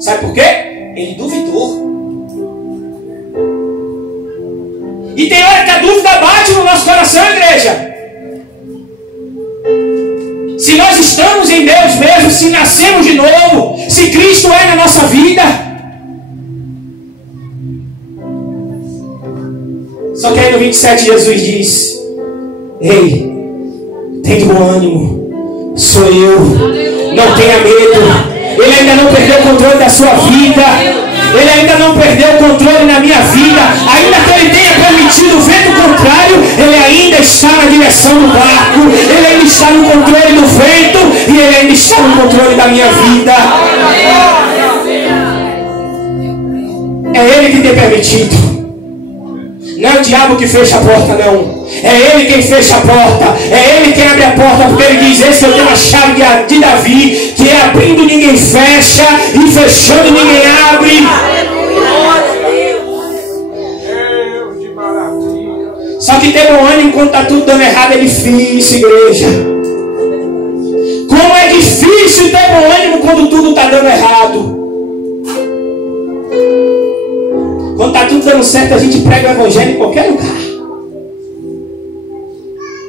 Sabe por quê? Ele duvidou. E tem hora que a dúvida bate no nosso coração, igreja. Se nós estamos em Deus mesmo, se nascemos de novo, se Cristo é na nossa vida. Só que aí no 27 Jesus diz: ei, tem bom ânimo, sou eu, não tenha medo. Ele ainda não perdeu o controle da sua vida. Ele ainda não perdeu o controle na minha vida. Ainda que ele tenha permitido o vento contrário, ele ainda está na direção do barco. Ele ainda está no controle do vento. E ele ainda está no controle da minha vida. É ele que tem permitido. Não é o diabo que fecha a porta, não. É ele quem fecha a porta. É ele quem abre a porta. Porque ele diz: esse eu tenho a chave de Davi, que é abrindo ninguém fecha e fechando ninguém abre. Só que ter bom ânimo quando está tudo dando errado é difícil, igreja. Como é difícil ter bom ânimo quando tudo está dando errado. Quando está tudo dando certo, a gente prega o evangelho em qualquer lugar.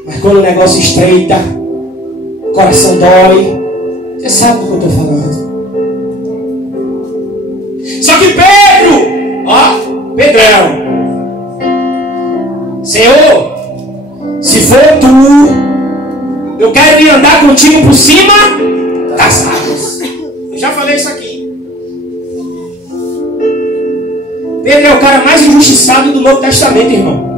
Mas quando o negócio estreita, o coração dói. Você sabe do que eu estou falando. Só que Pedro, Pedrão, Senhor, se for tu, eu quero ir andar contigo por cima das águas. Eu já falei isso aqui. Pedro é o cara mais injustiçado do Novo Testamento, irmão.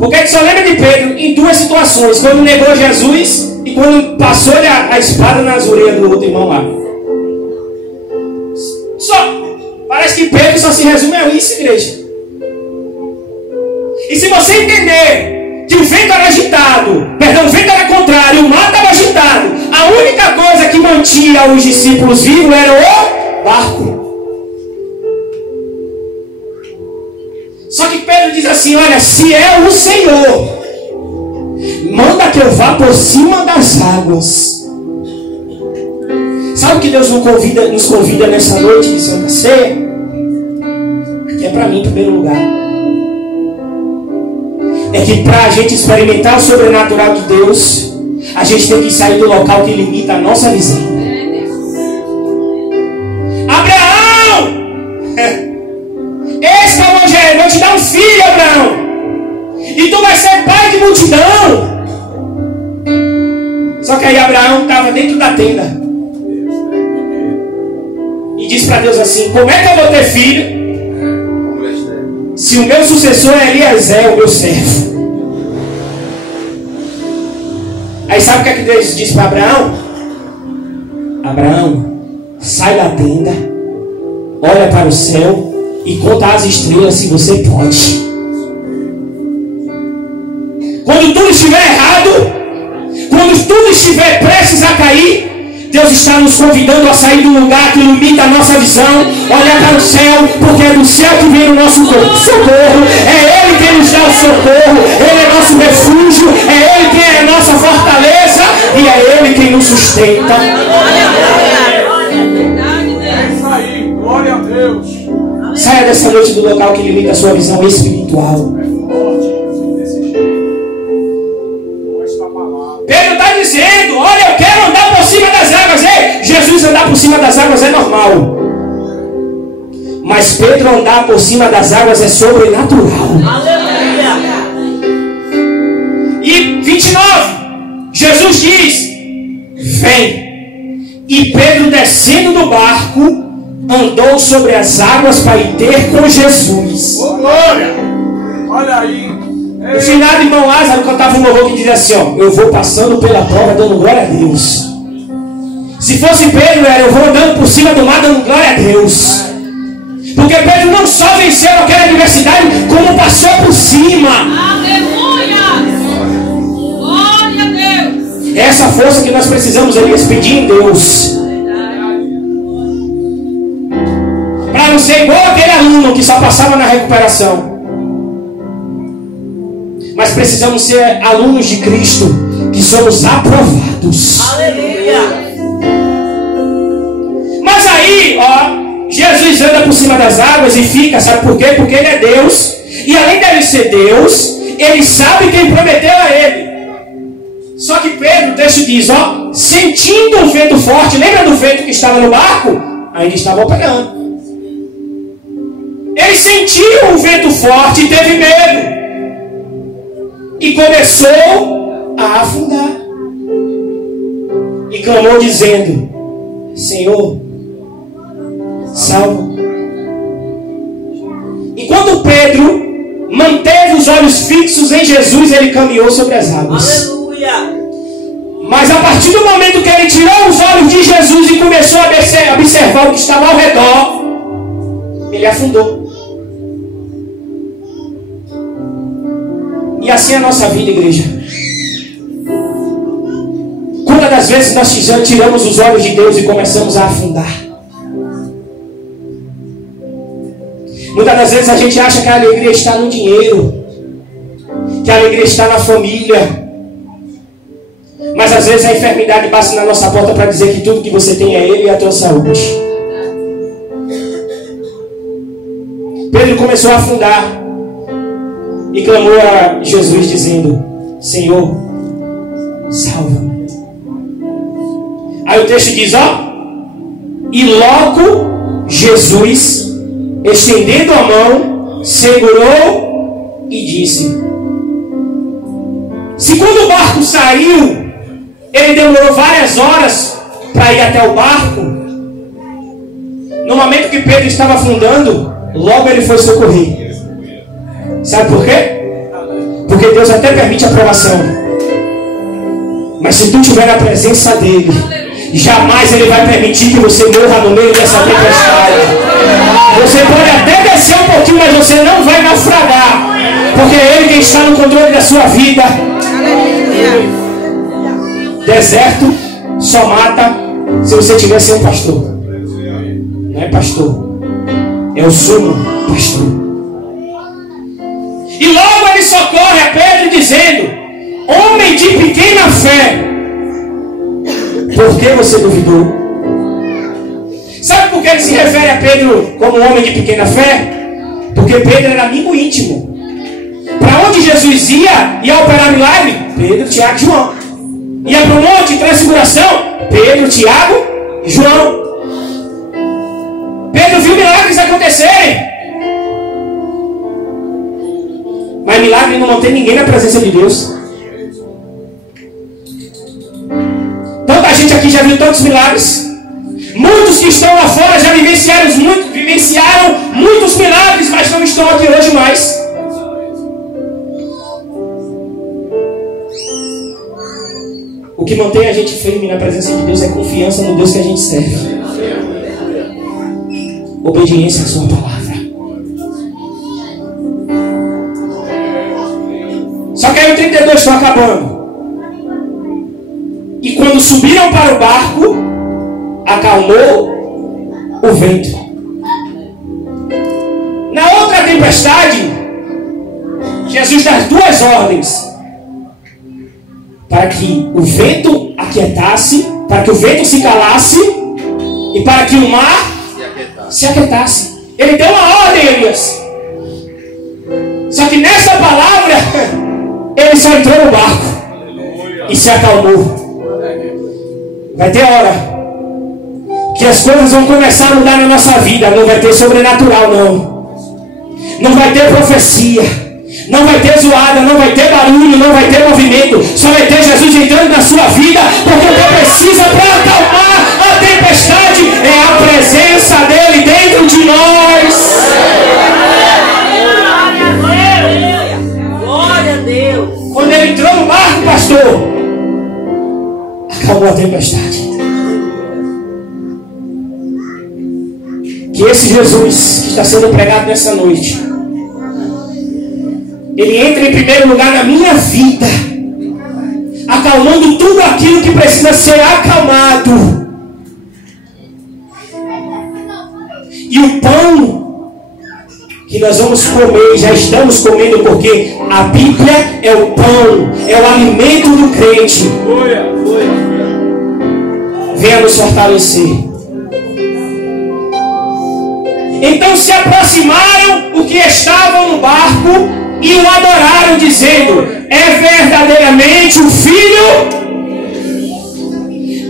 Porque a gente só lembra de Pedro em duas situações: quando negou Jesus e quando passou-lhe a espada nas orelhas do outro irmão lá. Parece que Pedro só se resume a isso, igreja. E se você entender que o vento era agitado, perdão, o vento era contrário, o mar estava agitado, a única coisa que mantinha os discípulos vivos era o barco. Só que Pedro diz assim: olha, se é o Senhor, manda que eu vá por cima das águas. Sabe o que Deus nos convida nessa noite de Santa Ceia? Que é para mim em primeiro lugar. É que para a gente experimentar o sobrenatural de Deus, a gente tem que sair do local que limita a nossa visão. Abraão! Esse é o evangelho. Vou te dar um filho, Abraão, e tu vai ser pai de multidão. Só que aí Abraão estava dentro da tenda e diz para Deus assim: como é que eu vou ter filho se o meu sucessor é Eliezer, o meu servo? Aí sabe o que é que Deus diz para Abraão? Abraão, sai da tenda, olha para o céu e conta as estrelas se você pode. Quando tudo estiver errado, quando tudo estiver prestes a cair, Deus está nos convidando a sair do lugar que limita a nossa visão, olhar para o céu, porque é do céu que vem o nosso socorro. É Ele quem nos dá o socorro. Ele é nosso refúgio, é Ele quem é a nossa fortaleza e é Ele quem nos sustenta. É isso aí, glória a Deus. Saia dessa noite do local que limita a sua visão espiritual. Pedro está dizendo: olha, eu quero andar por cima das águas. Ei, Jesus andar por cima das águas é normal, mas Pedro andar por cima das águas é sobrenatural. Aleluia. E 29, Jesus diz: vem. E Pedro, descendo do barco, andou sobre as águas para ir ter com Jesus. Oh, glória! Olha aí. No final, irmão Lázaro cantava um louvor que dizia assim: ó, eu vou passando pela prova dando glória a Deus. Se fosse Pedro, era: eu vou andando por cima do mar dando glória a Deus. Porque Pedro não só venceu aquela adversidade, como passou por cima. Aleluia! Glória a Deus! É essa força que nós precisamos, Elias, pedir em Deus. Para não ser igual aquele aluno que só passava na recuperação. Mas precisamos ser alunos de Cristo, que somos aprovados. Aleluia! Mas aí, ó, Jesus anda por cima das águas e fica, sabe por quê? Porque ele é Deus. E além dele ser Deus, ele sabe quem prometeu a ele. Só que Pedro, o texto diz, ó, sentindo um vento forte, lembra do vento que estava no barco? Ainda estava operando. Ele sentiu um vento forte e teve medo. E começou a afundar. E clamou dizendo, Senhor, salva. Enquanto Pedro manteve os olhos fixos em Jesus, ele caminhou sobre as águas. Aleluia. Mas a partir do momento que ele tirou os olhos de Jesus e começou a observar o que estava ao redor, ele afundou. E assim é a nossa vida, igreja. Quantas das vezes nós tiramos os olhos de Deus e começamos a afundar? Muitas das vezes a gente acha que a alegria está no dinheiro, que a alegria está na família. Mas às vezes a enfermidade passa na nossa porta para dizer que tudo que você tem é Ele e a tua saúde. Pedro começou a afundar e clamou a Jesus dizendo, Senhor, salva-me. Aí o texto diz, ó, e logo Jesus, estendendo a mão, segurou e disse. Se quando o barco saiu, ele demorou várias horas para ir até o barco, no momento que Pedro estava afundando, logo ele foi socorrer. Sabe por quê? Porque Deus até permite a provação, mas se tu estiver na presença dele, jamais ele vai permitir que você morra no meio dessa tempestade. Você pode até descer um pouquinho, mas você não vai naufragar, porque é ele quem está no controle da sua vida. Deserto só mata se você tiver sem um pastor. Não é pastor, é o sumo pastor. E logo ele socorre a Pedro dizendo, homem de pequena fé, por que você duvidou? Sabe por que ele se refere a Pedro como homem de pequena fé? Porque Pedro era amigo íntimo. Para onde Jesus ia operar milagre? Pedro, Tiago e João. Ia para o monte de transfiguração? Pedro, Tiago e João. Pedro viu milagres acontecerem. Mas milagre não mantém ninguém na presença de Deus. Tanta gente aqui já viu tantos milagres. Muitos que estão lá fora já vivenciaram muitos milagres, mas não estão aqui hoje mais. O que mantém a gente firme na presença de Deus é confiança no Deus que a gente serve. Obediência à sua palavra. Só que aí o 32 está acabando. E quando subiram para o barco, acalmou o vento. Na outra tempestade, Jesus dá duas ordens para que o vento aquietasse, para que o vento se calasse e para que o mar se aquietasse. Ele deu uma ordem, Elias. Só que nessa palavra ele só entrou no barco e se acalmou. Vai ter hora que as coisas vão começar a mudar na nossa vida. Não vai ter sobrenatural, não. Não vai ter profecia, não vai ter zoada, não vai ter barulho, não vai ter movimento. Só vai ter Jesus entrando na sua vida, porque o que precisa para acalmar a tempestade é a presença dele dentro de nós. Glória a Deus. Quando ele entrou no barco, pastor, acabou a tempestade. Que esse Jesus que está sendo pregado nessa noite, ele entra em primeiro lugar na minha vida, acalmando tudo aquilo que precisa ser acalmado. E o pão que nós vamos comer, já estamos comendo, porque a Bíblia é o pão, é o alimento do crente. Venha nos fortalecer. Então se aproximaram os que estavam no barco e o adoraram, dizendo: é verdadeiramente o Filho.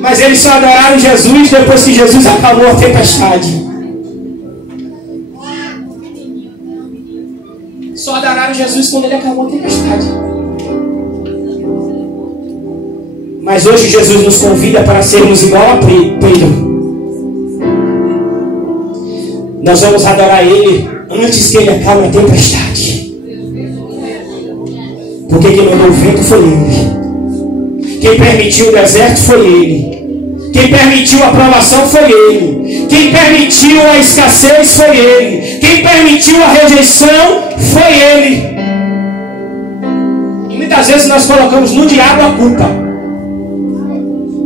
Mas eles só adoraram Jesus depois que Jesus acalmou a tempestade. Só adoraram Jesus quando ele acalmou a tempestade. Mas hoje Jesus nos convida para sermos igual a Pedro. Nós vamos adorar Ele antes que Ele acalme a tempestade. Porque quem mandou o vento foi Ele. Quem permitiu o deserto foi Ele. Quem permitiu a provação foi Ele. Quem permitiu a escassez foi Ele. Quem permitiu a rejeição foi Ele. E muitas vezes nós colocamos no diabo a culpa.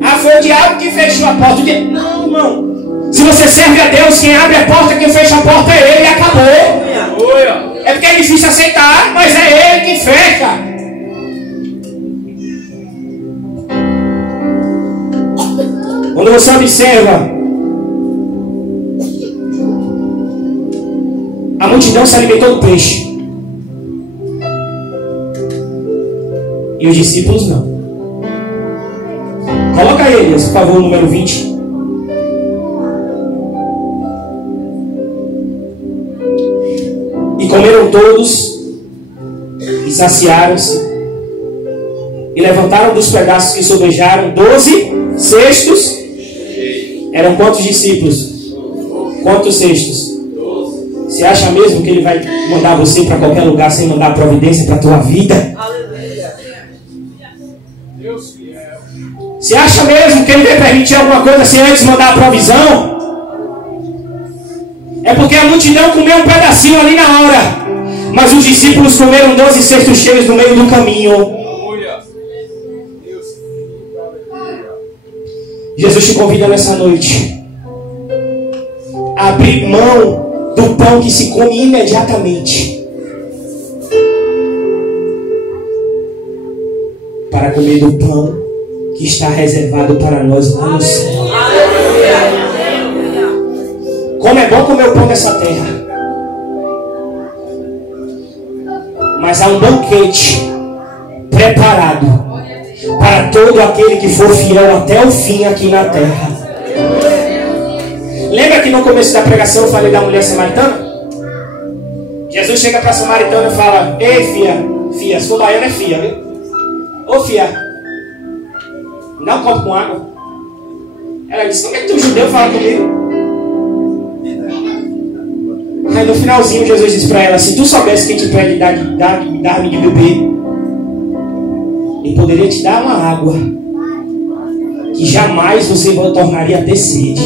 Ah, foi o diabo que fechou a porta. Não, irmão. Se você serve a Deus, quem abre a porta, quem fecha a porta é Ele e acabou. É porque é difícil aceitar, mas é Ele que fecha. Quando você observa, a multidão se alimentou do peixe. E os discípulos não. Coloca eles, por favor, o número 20. E comeram todos, e saciaram-se, e levantaram dos pedaços que sobejaram 12 cestos. Eram quantos discípulos? Quantos cestos? Você acha mesmo que Ele vai mandar você para qualquer lugar sem mandar a providência para a tua vida? Você acha mesmo que Ele vai permitir alguma coisa sem antes mandar a provisão? É porque a multidão comeu um pedacinho ali na hora, mas os discípulos comeram 12 cestos cheios no meio do caminho. Jesus te convida nessa noite a abrir mão do pão que se come imediatamente para comer do pão que está reservado para nós lá no céu. Como é bom comer o pão dessa terra, mas há um banquete preparado para todo aquele que for fiel até o fim aqui na terra. Lembra que no começo da pregação eu falei da mulher samaritana? Jesus chega para a samaritana e fala: ei, fia, se for baiana é fia, viu? Ô fia, dá um copo com água. Ela disse: como é que tu judeu fala comigo? Aí no finalzinho Jesus disse para ela: se tu soubesse quem te pede dar-me de beber, Ele poderia te dar uma água que jamais você tornaria a ter sede.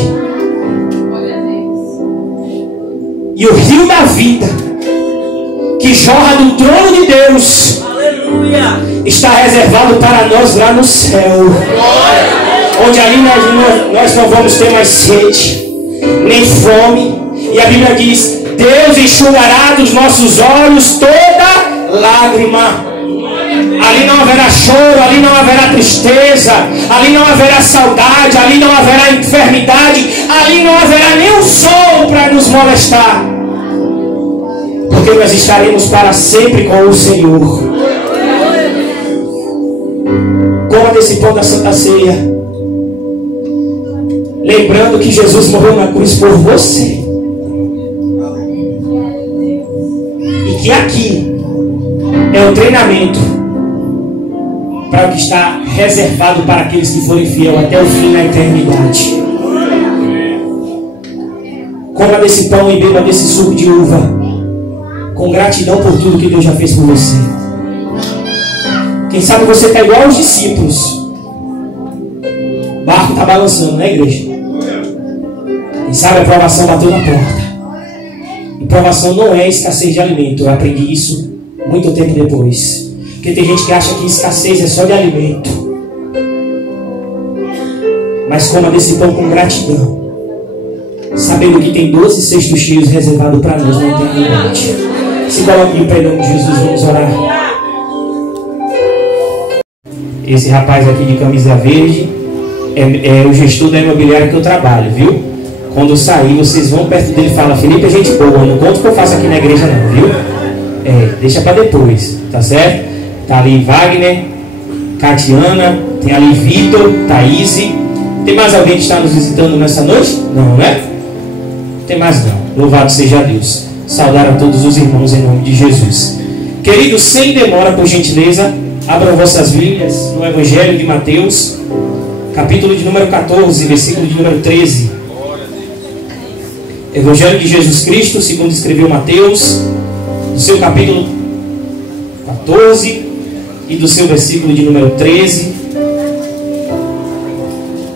E o rio da vida que jorra do trono de Deus, aleluia, está reservado para nós lá no céu, onde ali nós não vamos ter mais sede nem fome. E a Bíblia diz: Deus enxugará dos nossos olhos toda lágrima. Ali não haverá choro, ali não haverá tristeza, ali não haverá saudade, ali não haverá enfermidade, ali não haverá nenhum sol para nos molestar, porque nós estaremos para sempre com o Senhor. Coma desse pão da Santa Ceia, lembrando que Jesus morreu na cruz por você, e que aqui é o treinamento para o que está reservado para aqueles que forem fiel até o fim na eternidade. Coma desse pão e beba desse suco de uva, com gratidão por tudo que Deus já fez por você. Quem sabe você está igual aos discípulos. O barco está balançando, né, igreja? Quem sabe a provação bateu na porta. E provação não é escassez de alimento. Eu aprendi isso muito tempo depois. Porque tem gente que acha que escassez é só de alimento. Mas coma desse pão com gratidão, sabendo que tem 12 cestos cheios reservados para nós na eternidade. Se coloque em perdão de Jesus, vamos orar. Esse rapaz aqui de camisa verde é o gestor da imobiliária que eu trabalho, viu? Quando eu sair, vocês vão perto dele e falam: Felipe é gente boa, não conta o que eu faço aqui na igreja não, viu? Deixa para depois, tá certo? Tá ali Wagner, Catiana, tem ali Vitor, Thaís. Tem mais alguém que está nos visitando nessa noite? Não, né? Tem mais não. Louvado seja Deus. Saudar a todos os irmãos em nome de Jesus. Queridos, sem demora, por gentileza, abram vossas Bíblias no Evangelho de Mateus, capítulo de número 14, versículo de número 13. Evangelho de Jesus Cristo, segundo escreveu Mateus, do seu capítulo 14 e do seu versículo de número 13.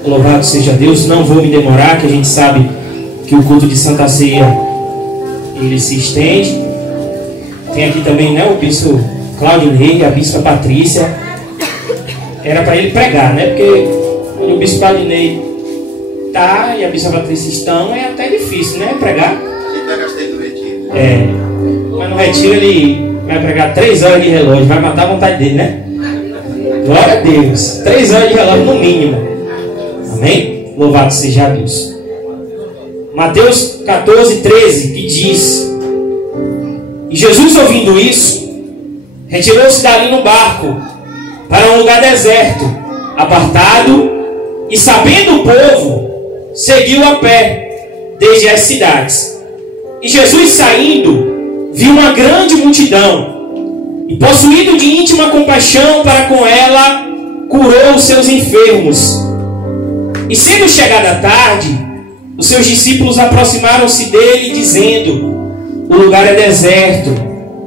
Louvado seja Deus. Não vou me demorar, que a gente sabe que o culto de Santa Ceia ele se estende. Tem aqui também, né, o bispo Claudinei e a bispa Patrícia. Era para ele pregar, né? Porque quando o bispo Claudinei tá e a bispa Patrícia estão, é até difícil, né? Pregar. Mas no retiro ele vai pregar 3 horas de relógio, vai matar a vontade dele, né? Glória a Deus. 3 horas de relógio no mínimo. Amém? Louvado seja Deus. Mateus 14, 13, que diz: E Jesus, ouvindo isso, retirou-se dali no barco para um lugar deserto, apartado, e sabendo o povo, seguiu a pé desde as cidades. E Jesus, saindo, viu uma grande multidão, e possuído de íntima compaixão para com ela, curou os seus enfermos. E sendo chegada a tarde, os seus discípulos aproximaram-se dele, dizendo: O lugar é deserto,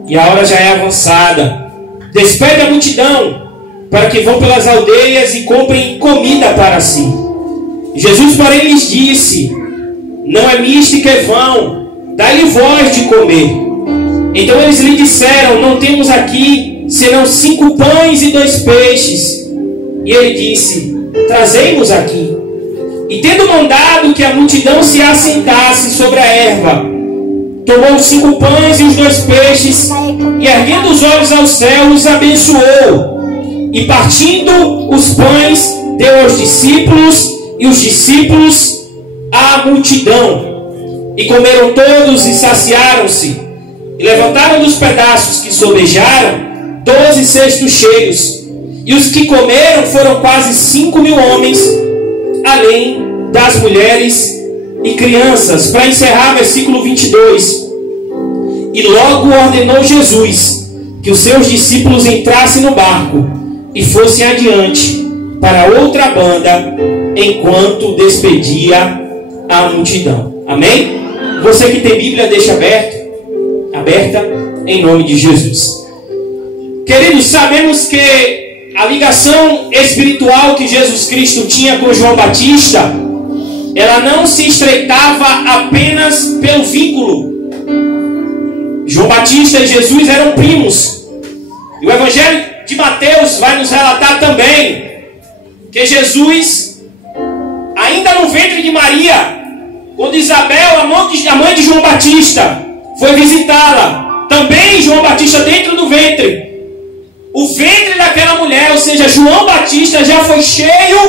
e a hora já é avançada. Despede a multidão, para que vão pelas aldeias e comprem comida para si. Jesus, porém, lhes disse: Não é misto que vão, dai-lhe vós de comer. Então eles lhe disseram: Não temos aqui senão 5 pães e 2 peixes. E ele disse: Trazei-nos aqui. E tendo mandado que a multidão se assentasse sobre a erva, tomou os 5 pães e os 2 peixes, e erguendo os olhos ao céu, os abençoou. E partindo os pães, deu aos discípulos, e os discípulos à multidão. E comeram todos e saciaram-se. E levantaram dos pedaços que sobejaram 12 cestos cheios. E os que comeram foram quase 5.000 homens, além das mulheres e crianças. Para encerrar, versículo 22. E logo ordenou Jesus que os seus discípulos entrassem no barco e fossem adiante para outra banda, enquanto despedia a multidão. Amém? Você que tem Bíblia, deixa aberta, em nome de Jesus. Queridos, sabemos que a ligação espiritual que Jesus Cristo tinha com João Batista, ela não se estreitava apenas pelo vínculo. João Batista e Jesus eram primos. E o Evangelho de Mateus vai nos relatar também que Jesus, ainda no ventre de Maria, quando Isabel, a mãe de João Batista, foi visitá-la, também João Batista dentro do ventre, o ventre daquela mulher, ou seja, João Batista já foi cheio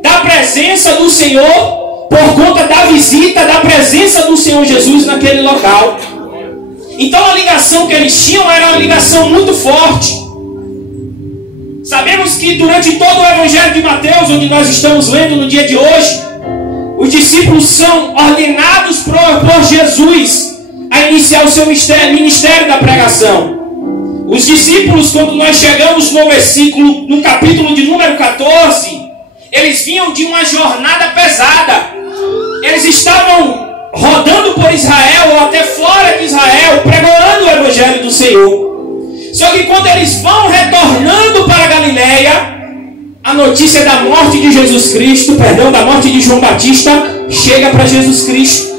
da presença do Senhor por conta da visita da presença do Senhor Jesus naquele local. Então a ligação que eles tinham era uma ligação muito forte. Sabemos que durante todo o Evangelho de Mateus, onde nós estamos lendo no dia de hoje, os discípulos são ordenados por Jesus a iniciar o seu ministério da pregação. Os discípulos, quando nós chegamos no capítulo de número 14, eles vinham de uma jornada pesada. Eles estavam rodando por Israel ou até fora de Israel, pregando o Evangelho do Senhor. Só que quando eles vão retornando para Galileia, a notícia da morte de Jesus Cristo, da morte de João Batista, chega para Jesus Cristo.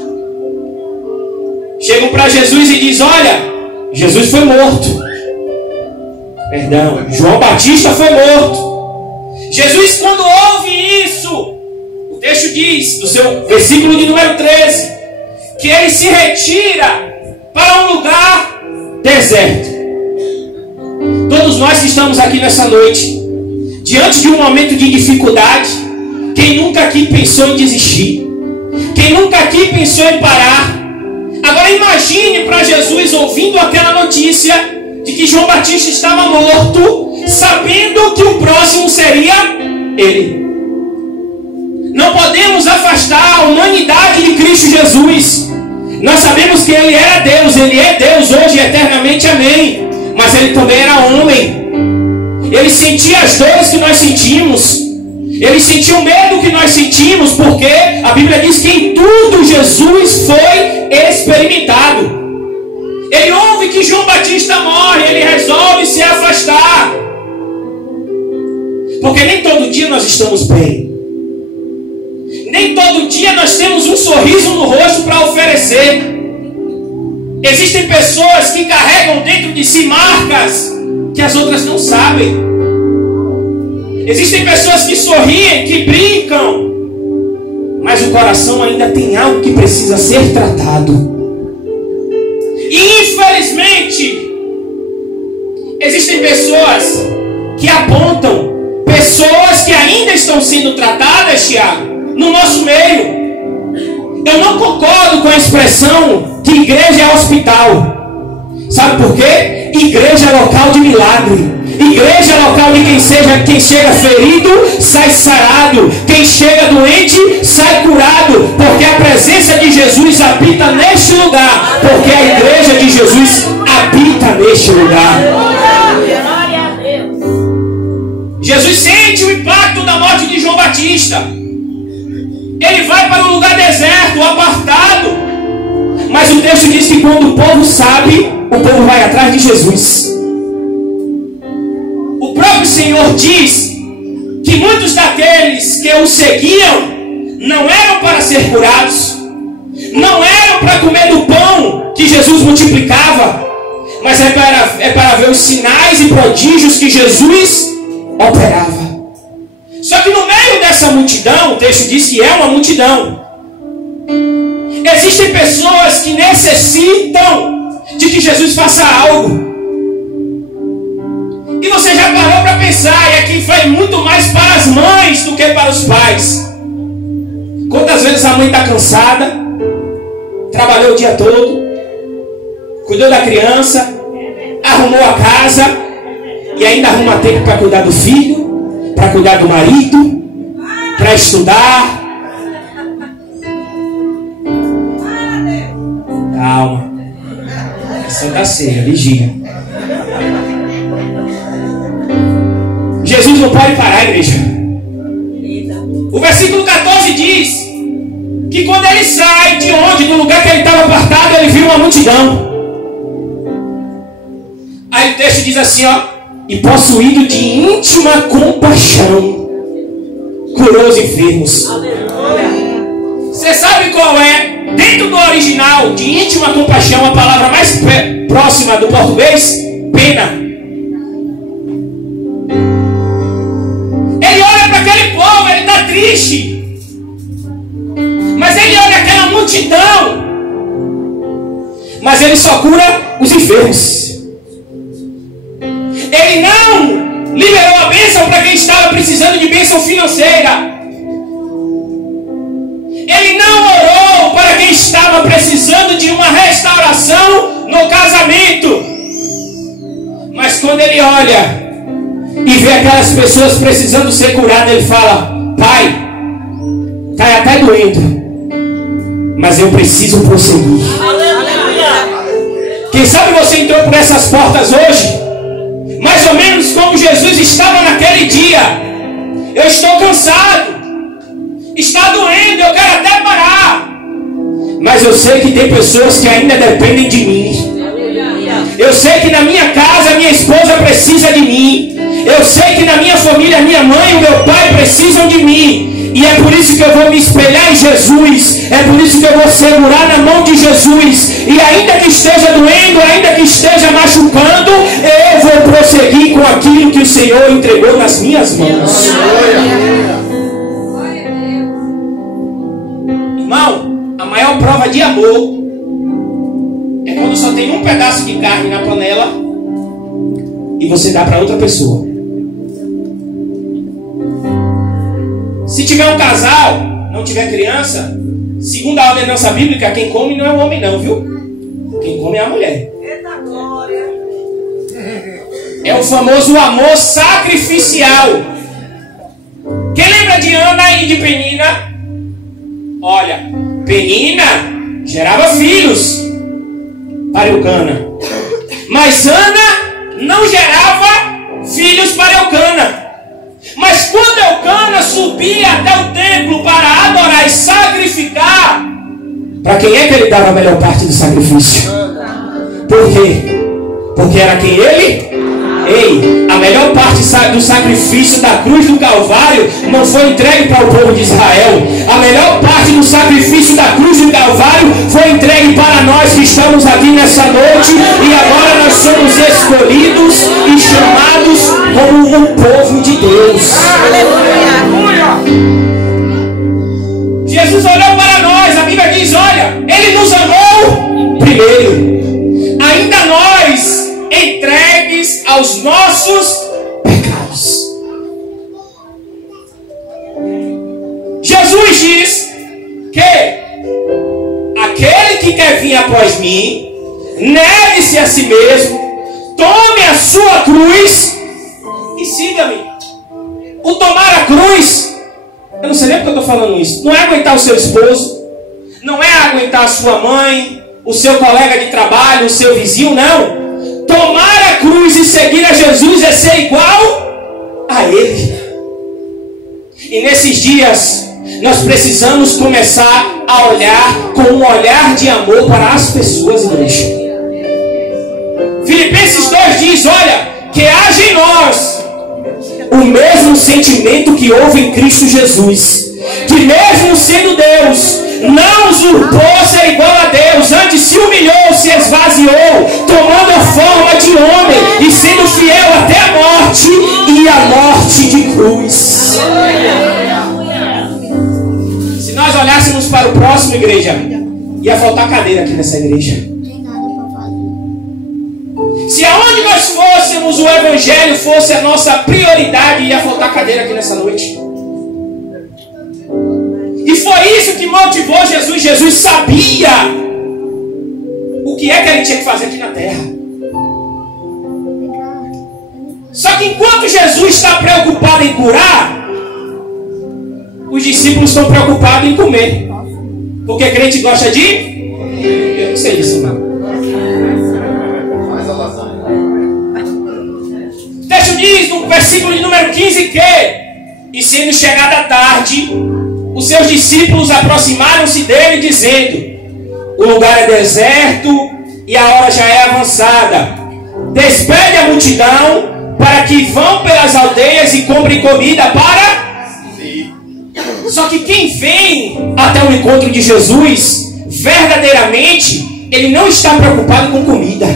Chegam para Jesus e diz: olha, Jesus foi morto. João Batista foi morto. Jesus, quando ouve isso, o texto diz, no seu versículo de número 13, que ele se retira para um lugar deserto. Todos nós que estamos aqui nessa noite, diante de um momento de dificuldade, quem nunca aqui pensou em desistir? Quem nunca aqui pensou em parar? Agora imagine para Jesus ouvindo aquela notícia de que João Batista estava morto, sabendo que o próximo seria ele. Não podemos afastar a humanidade de Cristo Jesus. Nós sabemos que ele era Deus, ele é Deus hoje e eternamente, amém. Mas ele também era homem. Ele sentia as dores que nós sentimos. Ele sentia o medo que nós sentimos, porque a Bíblia diz que em tudo Jesus foi experimentado. Ele ouve que João Batista morre, ele resolve se afastar. Porque nem todo dia nós estamos bem. Nem todo dia nós temos um sorriso no rosto para oferecer. Existem pessoas que carregam dentro de si marcas que as outras não sabem. Existem pessoas que sorriem, que brincam, mas o coração ainda tem algo que precisa ser tratado. E infelizmente, existem pessoas que apontam, pessoas que ainda estão sendo tratadas, Tiago, no nosso meio. Eu não concordo com a expressão que igreja é hospital. Sabe por quê? Igreja é local de milagre. Igreja é local de quem chega ferido sai sarado, quem chega doente sai curado, porque a presença de Jesus habita neste lugar, porque a igreja de Jesus habita neste lugar. Jesus sente o impacto da morte de João Batista. Ele vai para um lugar deserto, apartado, mas o texto diz que quando o povo sabe, o povo vai atrás de Jesus. O próprio Senhor diz que muitos daqueles que o seguiam não eram para ser curados, não eram para comer do pão que Jesus multiplicava, mas é para ver os sinais e prodígios que Jesus operava. Só que no meio dessa multidão, o texto diz que é uma multidão, existem pessoas que necessitam de que Jesus faça algo. E você já parou para pensar, e aqui vai muito mais para as mães do que para os pais. Quantas vezes a mãe está cansada, trabalhou o dia todo, cuidou da criança, arrumou a casa, e ainda arruma tempo para cuidar do filho, para cuidar do marido, para estudar. Calma, é Santa Ceia, vigia. Jesus não pode parar, igreja. O versículo 14 diz que quando ele sai de onde? Do lugar que ele estava apartado, ele viu uma multidão. Aí o texto diz assim, ó: e possuído de íntima compaixão, curou os enfermos. Você sabe qual é, dentro do original de íntima compaixão, a palavra mais próxima do português? Pena. Ele olha para aquele povo, ele está triste, mas ele olha aquela multidão, mas ele só cura os enfermos. Ele não liberou a bênção para quem estava precisando de bênção financeira. Ele não orou para quem estava precisando de uma restauração no casamento. Mas quando ele olha e vê aquelas pessoas precisando ser curadas, ele fala: Pai, está até doendo, mas eu preciso prosseguir. Quem sabe você entrou por essas portas hoje, mais ou menos como Jesus estava naquele dia. Eu estou cansado, está doendo, eu quero até parar, mas eu sei que tem pessoas que ainda dependem de mim. Eu sei que na minha casa minha esposa precisa de mim. Eu sei que na minha família minha mãe e o meu pai precisam de mim. E é por isso que eu vou me espelhar em Jesus. É por isso que eu vou segurar na mão de Jesus. E ainda que esteja doendo, ainda que esteja machucando, eu vou prosseguir com aquilo que o Senhor entregou nas minhas mãos. Irmão, a maior prova de amor é quando só tem um pedaço de carne na panela e você dá para outra pessoa. Se tiver um casal, não tiver criança, Segundo a ordenança bíblica, quem come não é o homem não, viu? Quem come é a mulher. É o famoso amor sacrificial. Quem lembra de Ana e de Penina? Olha, Penina gerava filhos para Eucana, mas Ana não gerava filhos para Eucana. Mas quando Eucana subia até o templo para adorar e sacrificar, para quem é que ele dava a melhor parte do sacrifício? Por quê? Porque era quem ele? Ei, a melhor parte do sacrifício da cruz do Calvário não foi entregue para o povo de Israel. A melhor parte do sacrifício da cruz do Calvário foi entregue para nós que estamos aqui nessa noite. E agora nós somos escolhidos e chamados como um povo de Deus. Aleluia! Jesus olhou para nós, a Bíblia diz, olha, Ele nos amou primeiro. Ainda nós entregues aos nossos pecados. Jesus diz que aquele que quer vir após mim, negue-se a si mesmo, tome a sua cruz e siga-me. O tomar a cruz, eu não sei nem porque eu estou falando isso, não é aguentar o seu esposo, não é aguentar a sua mãe, o seu colega de trabalho, o seu vizinho, não. Tomar a cruz e seguir a Jesus é ser igual a Ele. E nesses dias, nós precisamos começar a olhar com um olhar de amor para as pessoas, igreja. Filipenses 2 diz, olha, que haja em nós o mesmo sentimento que houve em Cristo Jesus, que mesmo sendo Deus, não usurpou ser igual a Deus, antes se humilhou, se esvaziou, tomando a forma de homem e sendo fiel até a morte, e a morte de cruz. Se nós olhássemos para o próximo, igreja, ia faltar cadeira aqui nessa igreja. Se aonde nós fôssemos, o Evangelho fosse a nossa prioridade, ia faltar cadeira aqui nessa noite. E foi isso que motivou Jesus. Jesus sabia o que é que ele tinha que fazer aqui na terra. Só que enquanto Jesus está preocupado em curar, os discípulos estão preocupados em comer. Porque crente gosta de... Eu não sei disso, não. O texto diz no versículo de número 15 que, e sendo chegada a tarde, os seus discípulos aproximaram-se dele, dizendo: o lugar é deserto e a hora já é avançada. Despede a multidão para que vão pelas aldeias e comprem comida para si. Só que quem vem até o encontro de Jesus, verdadeiramente, ele não está preocupado com comida.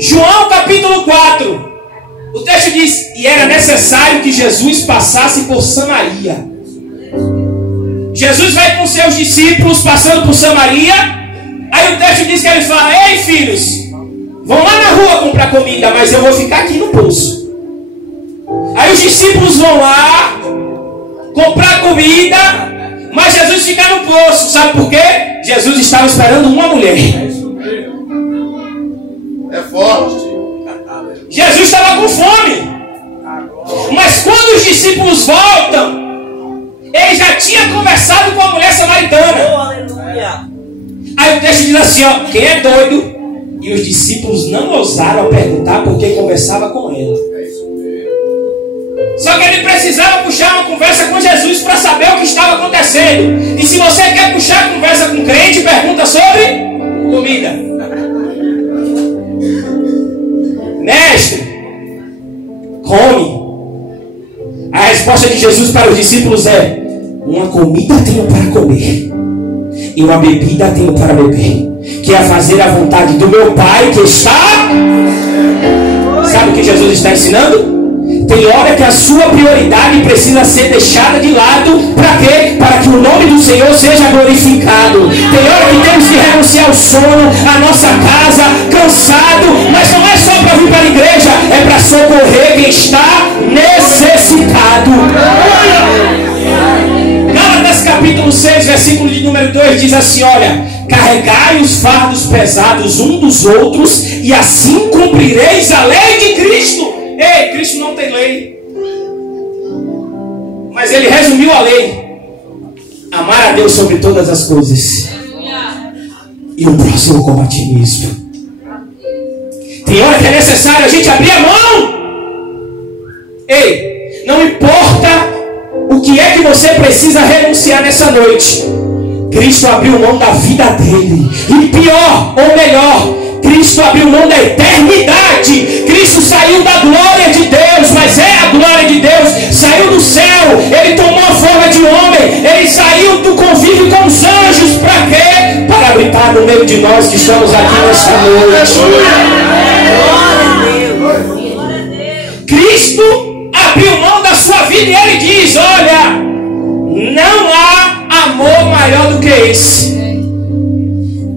João capítulo 4. O texto diz, e era necessário que Jesus passasse por Samaria. Jesus vai com seus discípulos passando por Samaria. Aí o texto diz que ele fala, ei filhos, vão lá na rua comprar comida, mas eu vou ficar aqui no poço. Aí os discípulos vão lá comprar comida, mas Jesus fica no poço. Sabe por quê? Jesus estava esperando uma mulher. É forte. Jesus estava com fome. Mas quando os discípulos voltam, ele já tinha conversado com a mulher samaritana. Aí o texto diz assim, ó, quem é doido? E os discípulos não ousaram perguntar porque conversava com ela. Só que ele precisava puxar uma conversa com Jesus para saber o que estava acontecendo. E se você quer puxar conversa com crente, pergunta sobre comida. Mestre, come. A resposta de Jesus para os discípulos é: uma comida tenho para comer e uma bebida tenho para beber, que é fazer a vontade do meu Pai que está... Sabe o que Jesus está ensinando? Tem hora que a sua prioridade precisa ser deixada de lado. Para quê? Para que o nome do Senhor seja glorificado. Tem hora que temos que renunciar ao sono, a nossa casa, cansado. Mas não é só para vir para a igreja, é para socorrer quem está necessitado. Gálatas capítulo capítulo 6, versículo de número 2 diz assim: olha, carregai os fardos pesados um dos outros e assim cumprireis a lei de Cristo. Ei, Cristo não tem lei, mas ele resumiu a lei: amar a Deus sobre todas as coisas e o próximo como a ti mesmo. Tem hora que é necessário a gente abrir a mão. Ei, não importa o que é que você precisa renunciar nessa noite, Cristo abriu mão da vida dele. E pior ou melhor, Cristo abriu mão da eternidade. Cristo saiu da glória de Deus, mas é a glória de Deus. Saiu do céu, ele tomou a forma de homem, ele saiu do convívio com os anjos. Para quê? Para habitar no meio de nós que estamos aqui nesta noite. Cristo abriu mão da sua vida e ele diz: olha, não há amor maior do que esse,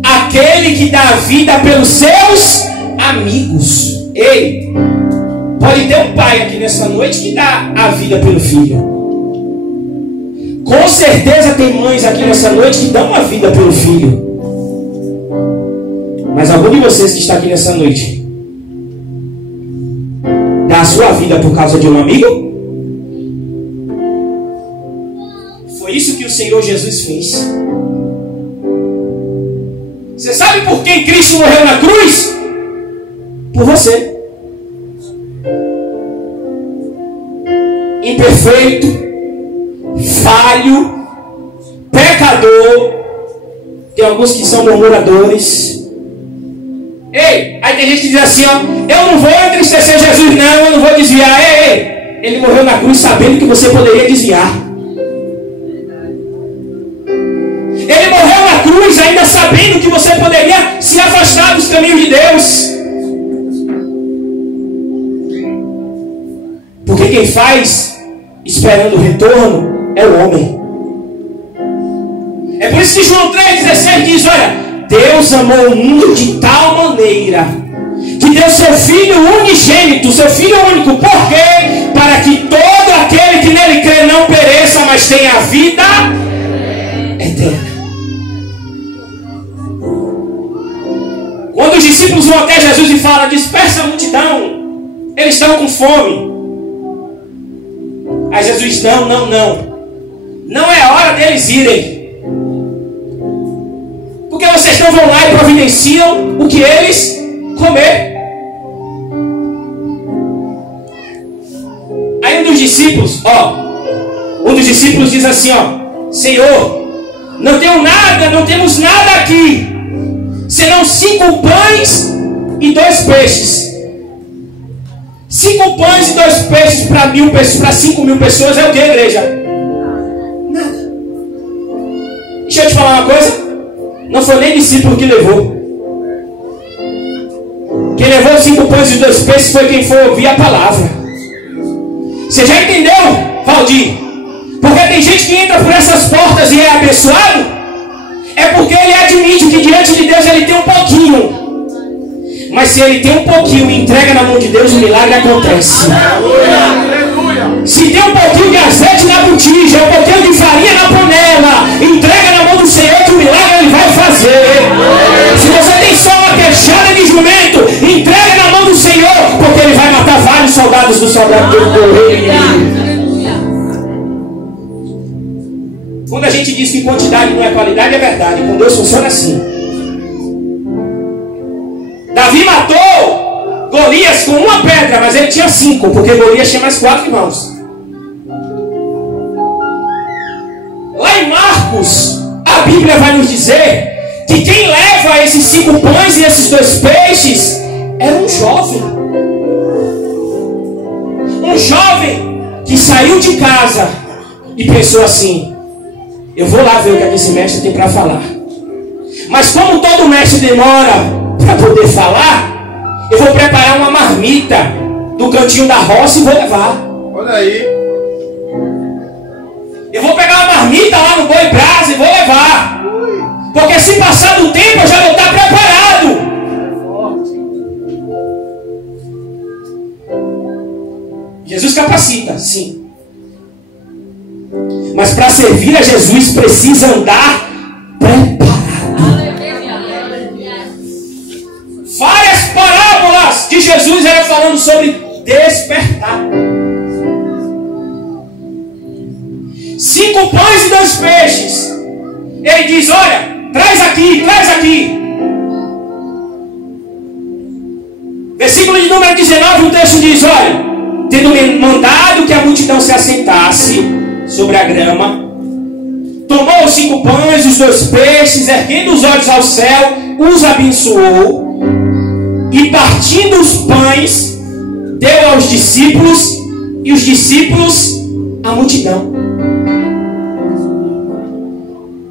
aquele que dá a vida pelos seus amigos. Ei, pode ter um pai aqui nessa noite que dá a vida pelo filho. Com certeza tem mães aqui nessa noite que dão a vida pelo filho. Mas algum de vocês que está aqui nessa noite dá a sua vida por causa de um amigo? Foi isso que o Senhor Jesus fez. Você sabe por que Cristo morreu na cruz? Por você. Imperfeito, falho, pecador. Tem alguns que são murmuradores. Ei, aí tem gente que diz assim, ó: eu não vou entristecer Jesus não, eu não vou desviar. Ei, ele morreu na cruz sabendo que você poderia desviar. Ele morreu na cruz ainda sabendo que você poderia se afastar dos caminhos de Deus. Porque quem faz esperando o retorno é o homem. É por isso que João 3,16 diz: olha, Deus amou o mundo de tal maneira que deu seu Filho unigênito, seu Filho único. Por quê? Para que todo aquele que nele crê não pereça, mas tenha a vida eterna. Quando os discípulos vão até Jesus e falam: dispersa a multidão, eles estão com fome. Aí Jesus diz: não é hora deles irem, porque vocês não vão lá e providenciam o que eles comer. Aí um dos discípulos diz assim: Senhor, não temos nada aqui, senão 5 pães e 2 peixes. 5 pães e 2 peixes para 5.000 pessoas é o que, igreja? Nada. Deixa eu te falar uma coisa: não foi nem discípulo que levou. Quem levou 5 pães e 2 peixes foi quem foi ouvir a palavra. Você já entendeu, Valdir? Porque tem gente que entra por essas portas e é abençoado, é porque ele admite que diante de Deus ele tem um pouquinho. Mas se ele tem um pouquinho e entrega na mão de Deus, o milagre acontece. Se tem um pouquinho de azeite na botija, um pouquinho de farinha na panela, entrega na mão do Senhor que o milagre ele vai fazer. Se você tem só uma queixada de jumento, entrega na mão do Senhor, porque ele vai matar vários soldados do soldado do rei. Quando a gente diz que quantidade não é qualidade, é verdade. Com Deus funciona assim. Davi matou Golias com uma pedra, mas ele tinha 5, porque Golias tinha mais 4 irmãos. Lá em Marcos, a Bíblia vai nos dizer que quem leva esses 5 pães e esses 2 peixes era um jovem. Um jovem que saiu de casa e pensou assim: eu vou lá ver o que esse mestre tem para falar. Mas como todo mestre demora para poder falar, eu vou preparar uma marmita do cantinho da roça e vou levar. Olha aí. Eu vou pegar uma marmita lá no Boi Brasa e vou levar. Porque se passar do tempo eu já vou estar preparado. Jesus capacita, sim. Mas para servir a Jesus, precisa andar preparado. Várias parábolas de Jesus eram falando sobre despertar. 5 pães e 2 peixes. Ele diz: olha, traz aqui, traz aqui. Versículo de número 19, o texto diz: olha, tendo mandado que a multidão se assentasse sobre a grama, tomou os 5 pães e os 2 peixes, erguendo os olhos ao céu, os abençoou, e partindo os pães, deu aos discípulos, e os discípulos à multidão.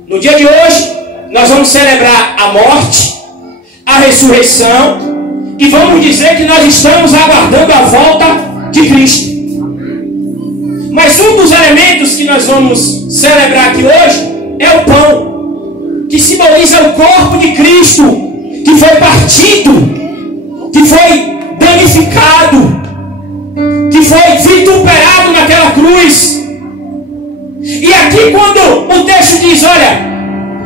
No dia de hoje, nós vamos celebrar a morte, a ressurreição, e vamos dizer que nós estamos aguardando a volta de Cristo. Mas um dos elementos que nós vamos celebrar aqui hoje é o pão, que simboliza o corpo de Cristo, que foi partido, que foi danificado, que foi vituperado naquela cruz. E aqui quando o texto diz, olha,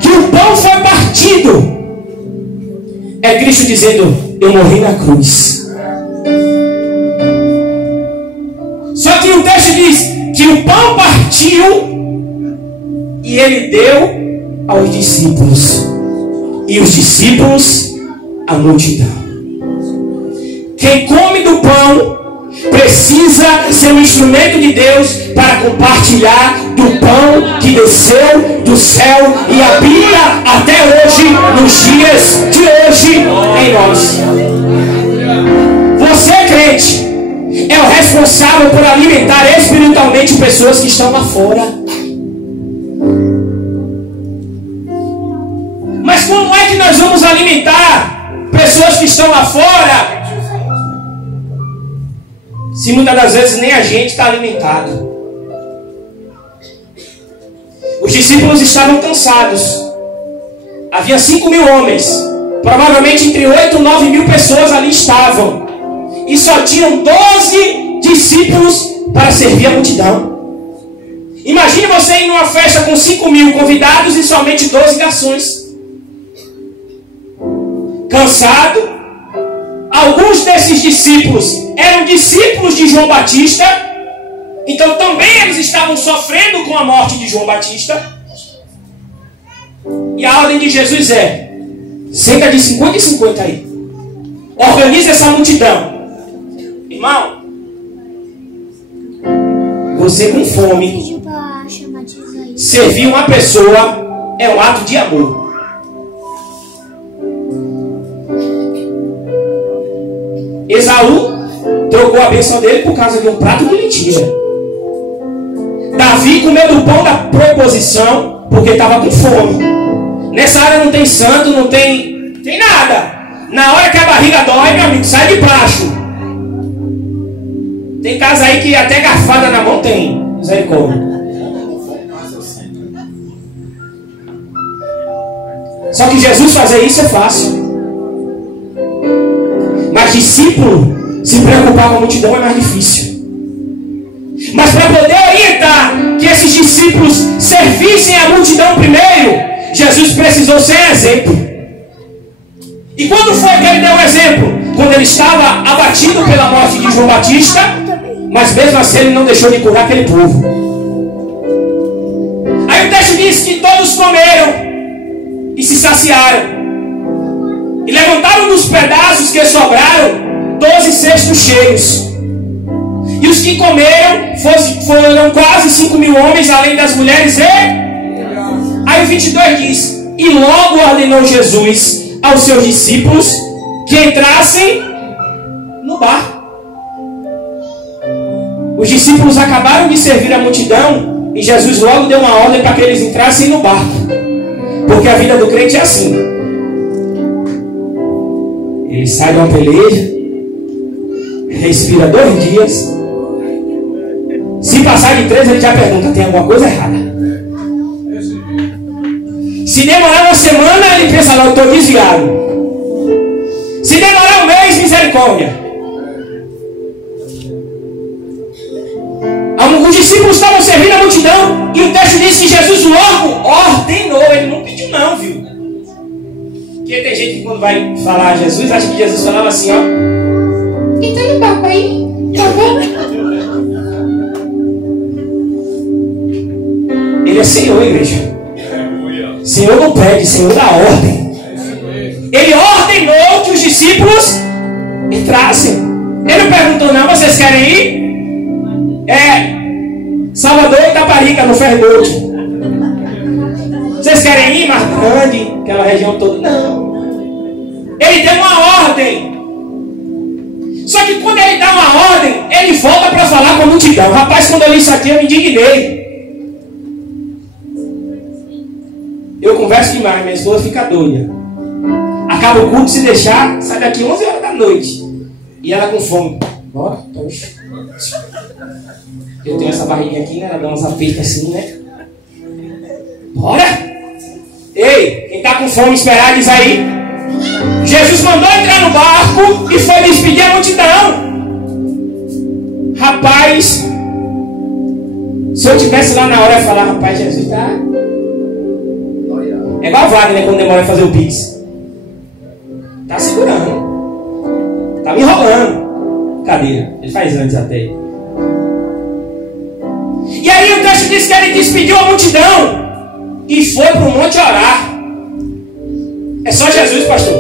que o pão foi partido, é Cristo dizendo: eu morri na cruz. Só que o texto diz que o pão partiu e ele deu aos discípulos, e os discípulos à multidão. Quem come do pão precisa ser um instrumento de Deus para compartilhar do pão que desceu do céu e habita até hoje, nos dias de hoje, em nós. Você, crente, é o responsável por alimentar espiritualmente pessoas que estão lá fora. Mas como é que nós vamos alimentar pessoas que estão lá fora, se muitas das vezes nem a gente está alimentado? Os discípulos estavam cansados. Havia 5.000 homens. Provavelmente entre 8 e 9 mil pessoas ali estavam. E só tinham 12 discípulos para servir a multidão. Imagine você ir numa festa com 5.000 convidados e somente 12 garçons. Cansado. Alguns desses discípulos eram discípulos de João Batista, então também eles estavam sofrendo com a morte de João Batista. E a ordem de Jesus é: senta de 50 em 50 aí, organiza essa multidão. Irmão, você com fome, servir uma pessoa é um ato de amor. Esaú trocou a bênção dele por causa de um prato de mentira. Davi comeu do pão da proposição porque estava com fome. Nessa área não tem santo, não tem nada. Na hora que a barriga dói, meu amigo, sai de baixo. Tem casa aí que até garfada na mão tem. Misericórdia. Só que Jesus fazer isso é fácil. Mas discípulo, se preocupar com a multidão é mais difícil. Mas para poder orientar que esses discípulos servissem a multidão primeiro, Jesus precisou ser exemplo. E quando foi que ele deu o exemplo? Quando ele estava abatido pela morte de João Batista, mas mesmo assim ele não deixou de curar aquele povo. Aí o texto diz que todos comeram e se saciaram. E levantaram dos pedaços que sobraram 12 cestos cheios. E os que comeram foram quase 5.000 homens, além das mulheres. Aí o 22 diz: e logo ordenou Jesus aos seus discípulos que entrassem no barco. Os discípulos acabaram de servir a multidão e Jesus logo deu uma ordem para que eles entrassem no barco. Porque a vida do crente é assim. Ele sai de uma peleja, respira 2 dias. Se passar de 3, ele já pergunta: tem alguma coisa errada? Se demorar uma semana, ele pensa: não, eu estou desviado. Se demorar um mês, misericórdia. Alguns discípulos estavam servindo a multidão e o texto diz que Jesus logo ordenou. Ele não pediu não, viu? Porque tem gente que quando vai falar a Jesus, acha que Jesus falava assim, ó. Quem tá no barco aí? Tá vendo? Ele é Senhor, igreja. Senhor não pede, Senhor dá ordem. Ele ordenou que os discípulos entrassem. Ele não perguntou não, vocês querem ir? Salvador e Itaparica, no ferryboat. Vocês querem ir, Mar Grande, aquela região toda? Não. Ele deu uma ordem. Só que quando ele dá uma ordem, ele volta para falar com a multidão. Rapaz, quando eu li isso aqui, eu me indignei. Eu converso demais, minha esposa fica doida. Acaba o culto, se deixar, sai daqui 11 horas da noite. E ela com fome. Bora, poxa. Eu tenho essa barriguinha aqui, né? Ela dá uns apertos assim, né? Bora! Ei, quem tá com fome, esperar, diz aí. Jesus mandou entrar no barco e foi despedir a multidão. Rapaz, se eu tivesse lá na hora, eu ia falar, rapaz, Jesus tá... É igual a Wagner, né, quando demora a fazer o pix. Tá segurando. Tá me enrolando. Cadeira. Ele faz antes até. E aí o texto diz que ele despediu a multidão e foi para o monte orar. É só Jesus, pastor,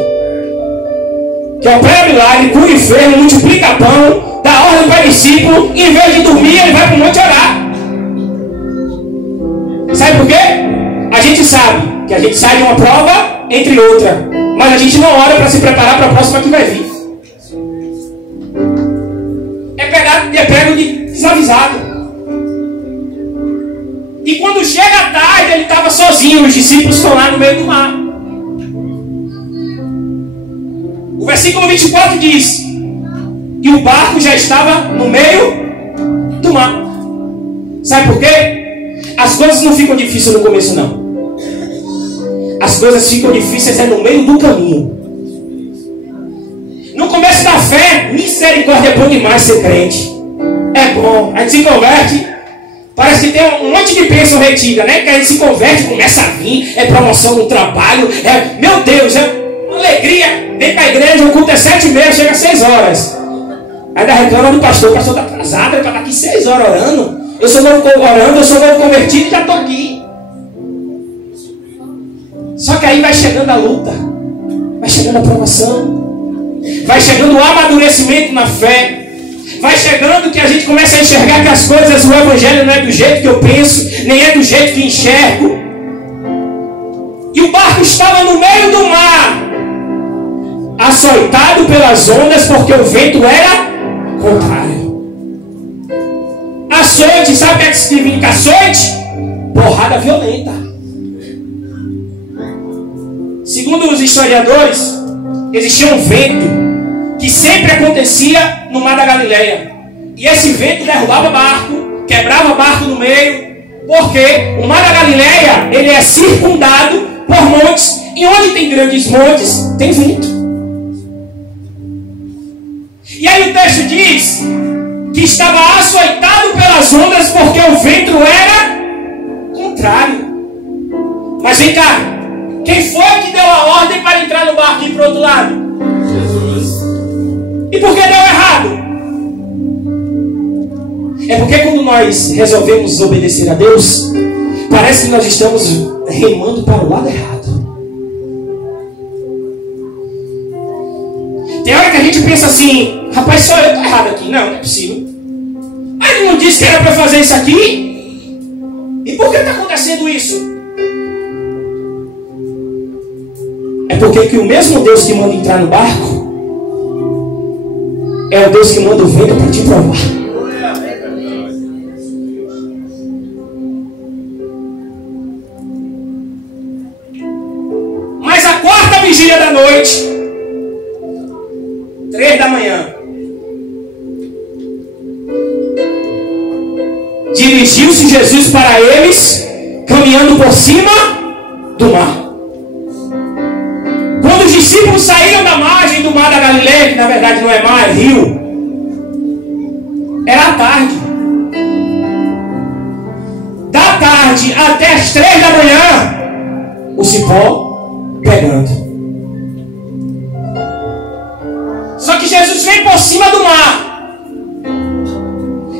que opera milagre, cura enfermo, multiplica pão, dá ordem para discípulo, e em vez de dormir, ele vai para o monte orar. Sabe por quê? A gente sabe que a gente sai de uma prova entre outra, mas a gente não ora para se preparar para a próxima que vai vir. É pego de desavisado. E quando chega a tarde, ele estava sozinho, os discípulos estão lá no meio do mar. O versículo 24 diz que o barco já estava no meio do mar. Sabe por quê? As coisas não ficam difíceis no começo, não. As coisas ficam difíceis no meio do caminho. No começo da fé, misericórdia é bom demais ser crente. É bom, a gente se converte. Parece que tem um monte de bênção retida, né? Que a gente se converte, começa a vir, é promoção no trabalho, meu Deus, é uma alegria. Vem pra igreja, o culto é 7h30, chega às 6 horas. Aí dá reclama do pastor, o pastor tá atrasado, ele tá aqui 6 horas orando. Eu sou novo orando, eu sou novo convertido e já tô aqui. Só que aí vai chegando a luta, vai chegando a promoção, vai chegando o amadurecimento na fé. Vai chegando que a gente começa a enxergar que as coisas, o evangelho não é do jeito que eu penso, nem é do jeito que enxergo. E o barco estava no meio do mar, açoitado pelas ondas, porque o vento era contrário. Açoite, sabe o que significa açoite? Porrada violenta. Segundo os historiadores, existia um vento que sempre acontecia no Mar da Galileia. E esse vento derrubava barco, quebrava barco no meio, porque o Mar da Galileia, ele é circundado por montes, e onde tem grandes montes, tem vento. E aí o texto diz que estava açoitado pelas ondas, porque o vento era contrário. Mas vem cá, quem foi que deu a ordem para entrar no barco e ir para o outro lado? Jesus. E por que deu errado? É porque quando nós resolvemos obedecer a Deus, parece que nós estamos remando para o lado errado. Tem hora que a gente pensa assim, rapaz, só eu estou errado aqui. Não, não é possível. Mas ele não disse que era para fazer isso aqui? E por que está acontecendo isso? É porque que o mesmo Deus que manda entrar no barco é o Deus que manda o vento para te provar. Mas a quarta vigília da noite, 3 da manhã, dirigiu-se Jesus para eles, caminhando por cima do mar. Quando os discípulos saíram da margem do Mar da Galileia, que na verdade não é mar, é rio, era tarde. tarde até as 3 da manhã, o cipó pegando. Só que Jesus vem por cima do mar.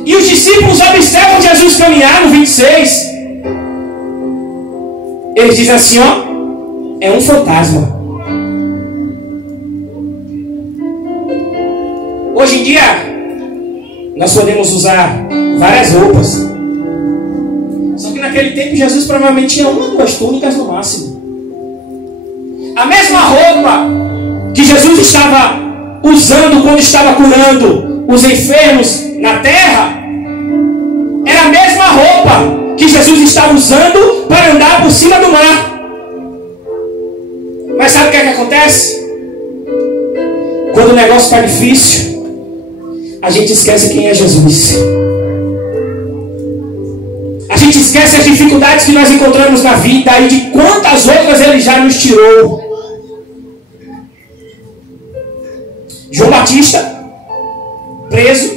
E os discípulos observam Jesus caminhar no 26. Eles dizem assim, ó, é um fantasma. Hoje em dia, nós podemos usar várias roupas. Só que naquele tempo Jesus provavelmente tinha 1 ou 2 túnicas no máximo. A mesma roupa que Jesus estava usando quando estava curando os enfermos na terra, era a mesma roupa que Jesus estava usando para andar por cima do mar. Mas sabe o que é que acontece? Quando o negócio está difícil, a gente esquece quem é Jesus. A gente esquece as dificuldades que nós encontramos na vida e de quantas outras Ele já nos tirou. João Batista, preso,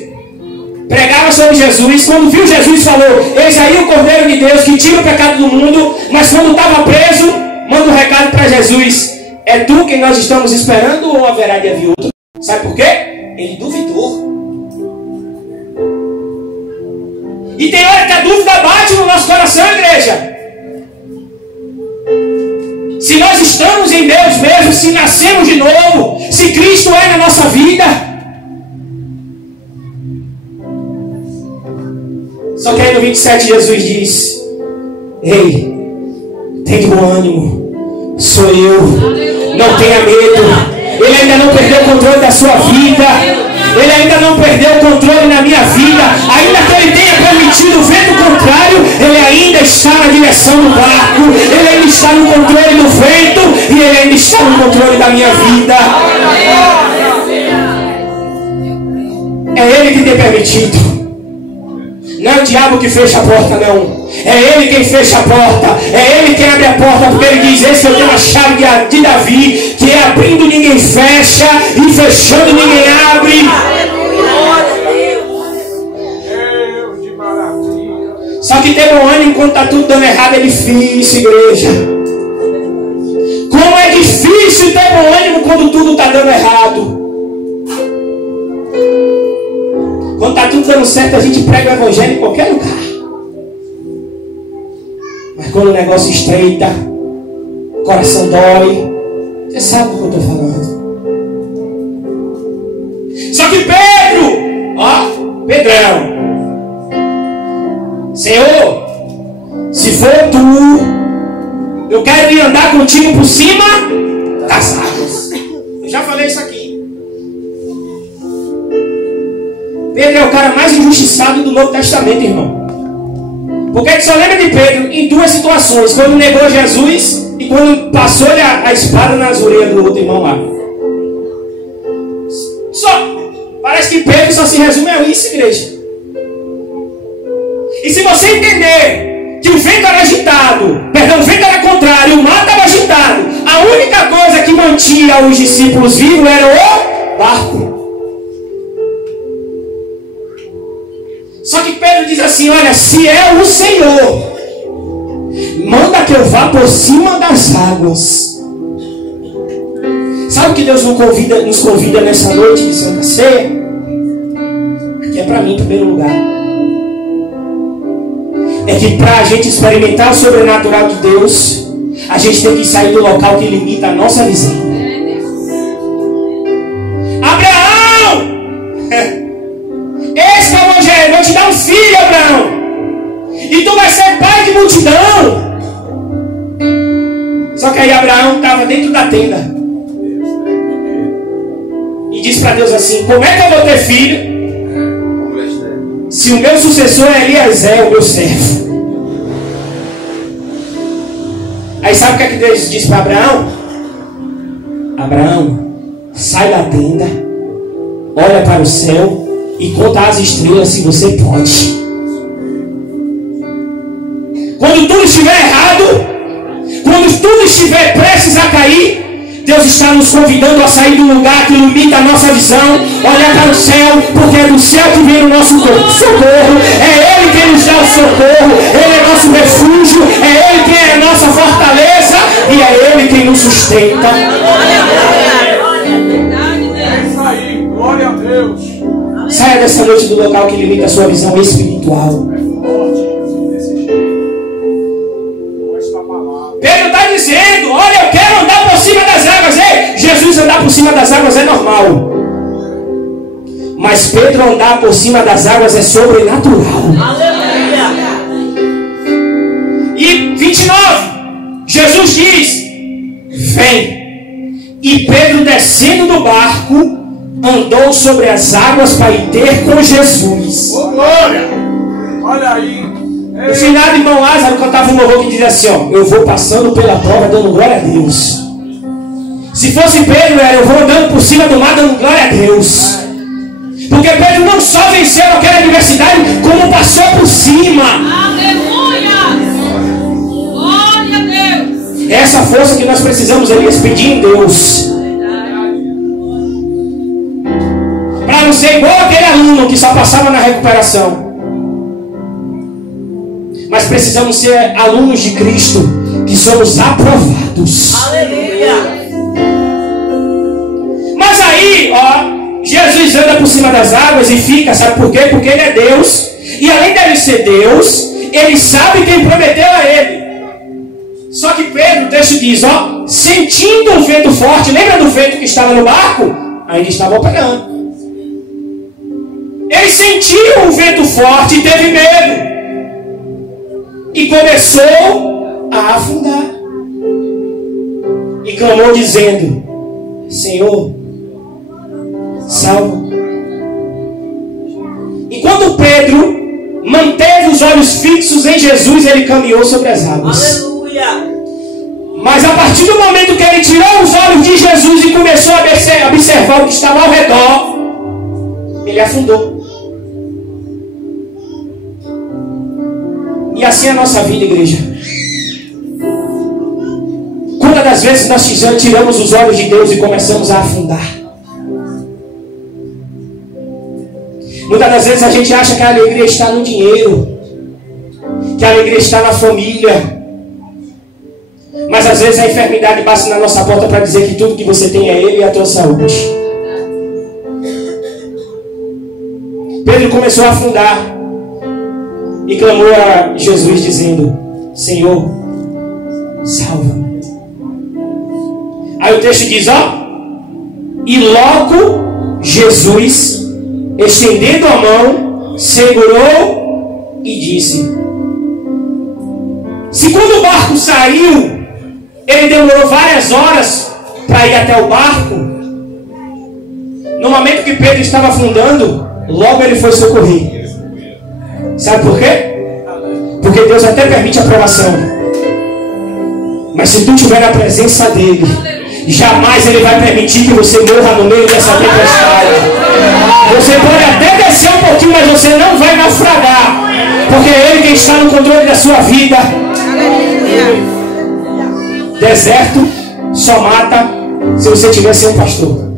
pregava sobre Jesus. Quando viu Jesus, falou: eis aí o Cordeiro de Deus que tira o pecado do mundo. Mas quando estava preso, manda um recado para Jesus: é tu quem nós estamos esperando ou haverá de haver outro? Sabe por quê? Ele duvidou. E tem hora que a dúvida bate no nosso coração, igreja. Se nós estamos em Deus mesmo, se nascemos de novo, se Cristo é na nossa vida. Só que aí no 27 Jesus diz: ei, tem de bom ânimo, sou eu, não tenha medo. Ele ainda não perdeu o controle da sua vida. Ele ainda não perdeu o controle na minha vida. Ainda que ele tenha permitido o vento contrário, ele ainda está na direção do barco. Ele ainda está no controle do vento. E ele ainda está no controle da minha vida. É ele que tem permitido. Não é o diabo que fecha a porta, não. É ele quem fecha a porta. É ele quem abre a porta. Porque ele diz: esse eu tenho a chave de Davi, que é abrindo ninguém fecha e fechando ninguém abre. Só que ter bom ânimo quando está tudo dando errado é difícil, igreja. Como é difícil ter bom ânimo quando tudo está dando errado. Quando está tudo dando certo, a gente prega o evangelho em qualquer lugar. Mas quando o negócio estreita, o coração dói. Você sabe do que eu estou falando. Só que Pedro, ó, Pedrão, Senhor, se for tu, eu quero ir andar contigo por cima das águas. Eu já falei isso aqui. Pedro é o cara mais injustiçado do Novo Testamento, irmão. Porque a gente só lembra de Pedro em 2 situações: quando negou Jesus e quando passou-lhe a espada nas orelhas do outro irmão lá. Parece que Pedro só se resume a isso, igreja. E se você entender que o vento era agitado, perdão, o vento era contrário, o mar estava agitado, a única coisa que mantinha os discípulos vivos era o barco. Só que Pedro diz assim: olha, se é o Senhor, manda que eu vá por cima das águas. Sabe o que Deus nos convida nessa noite de Santa Ceia? Que é para mim em primeiro lugar. É que para a gente experimentar o sobrenatural de Deus, a gente tem que sair do local que limita a nossa visão. Abraão! Esse é o evangelho. Vou te dar um filho, Abraão, e tu vai ser pai de multidão. Só que aí Abraão estava dentro da tenda e disse para Deus assim: como é que eu vou ter filho se o meu sucessor é Eliezer, o meu servo? Aí sabe o que é que Deus disse para Abraão? Abraão, sai da tenda, olha para o céu e conta as estrelas, se você pode. Quando tudo estiver errado, quando tudo estiver prestes a cair, Deus está nos convidando a sair do lugar que limita a nossa visão, olhar para o céu, porque é do céu que vem o nosso socorro. É Ele quem nos dá o socorro, Ele é nosso refúgio, é Ele quem é a nossa fortaleza e é Ele quem nos sustenta. É isso aí, glória a Deus. Saia dessa noite do local que limita a sua visão espiritual. Pedro está dizendo, olha, eu quero andar por cima das águas. Ei, Jesus andar por cima das águas é normal. Mas Pedro andar por cima das águas é sobrenatural. E 29, Jesus diz, vem. E Pedro, descendo do barco, andou sobre as águas para ir ter com Jesus. Ô, glória! Olha aí. No final, irmão Lázaro cantava um louvor que dizia assim, ó, eu vou passando pela prova dando glória a Deus. Se fosse Pedro, era eu vou andando por cima do mar dando glória a Deus. Porque Pedro não só venceu aquela adversidade, como passou por cima. Aleluia! Glória a Deus! Essa força que nós precisamos, Elias, pedir em Deus. Para não ser igual aquele aluno que só passava na recuperação. Mas precisamos ser alunos de Cristo, que somos aprovados. Aleluia! Mas aí, ó, Jesus anda por cima das águas e fica, sabe por quê? Porque Ele é Deus. E além dele ser Deus, Ele sabe quem prometeu a Ele. Só que Pedro, o texto diz, ó, sentindo o vento forte, lembra do vento que estava no barco? Ainda estava operando. Ele sentiu um vento forte e teve medo. E começou a afundar. E clamou dizendo, Senhor, salva. Enquanto Pedro manteve os olhos fixos em Jesus, ele caminhou sobre as águas. Aleluia! Mas a partir do momento que ele tirou os olhos de Jesus e começou a observar o que estava ao redor, ele afundou. E assim é a nossa vida, igreja. Quantas das vezes nós tiramos os olhos de Deus e começamos a afundar? Muitas das vezes a gente acha que a alegria está no dinheiro, que a alegria está na família. Mas às vezes a enfermidade passa na nossa porta para dizer que tudo que você tem é Ele e a tua saúde. Pedro começou a afundar e clamou a Jesus dizendo, Senhor, salva-me. Aí o texto diz, ó, e logo Jesus, estendendo a mão, segurou e disse. Se quando o barco saiu, ele demorou várias horas para ir até o barco, no momento que Pedro estava afundando, logo ele foi socorrer. Sabe por quê? Porque Deus até permite a provação. Mas se tu estiver na presença dEle, jamais Ele vai permitir que você morra no meio dessa tempestade. Você pode até descer um pouquinho, mas você não vai naufragar. Porque é Ele quem está no controle da sua vida. Deserto só mata se você tiver sem um pastor.